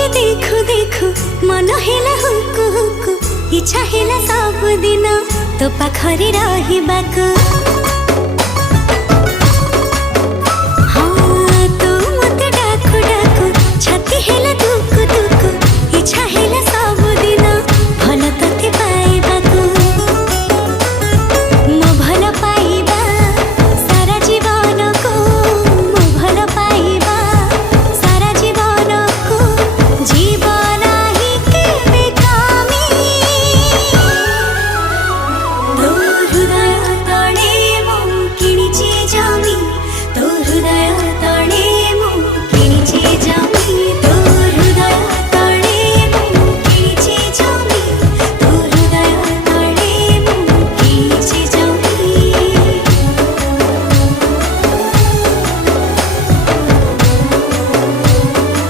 के देखु देखु मन हेला हुकु हुकु इच्छा हेला सब दिन तो पाखरे रहिबाकु।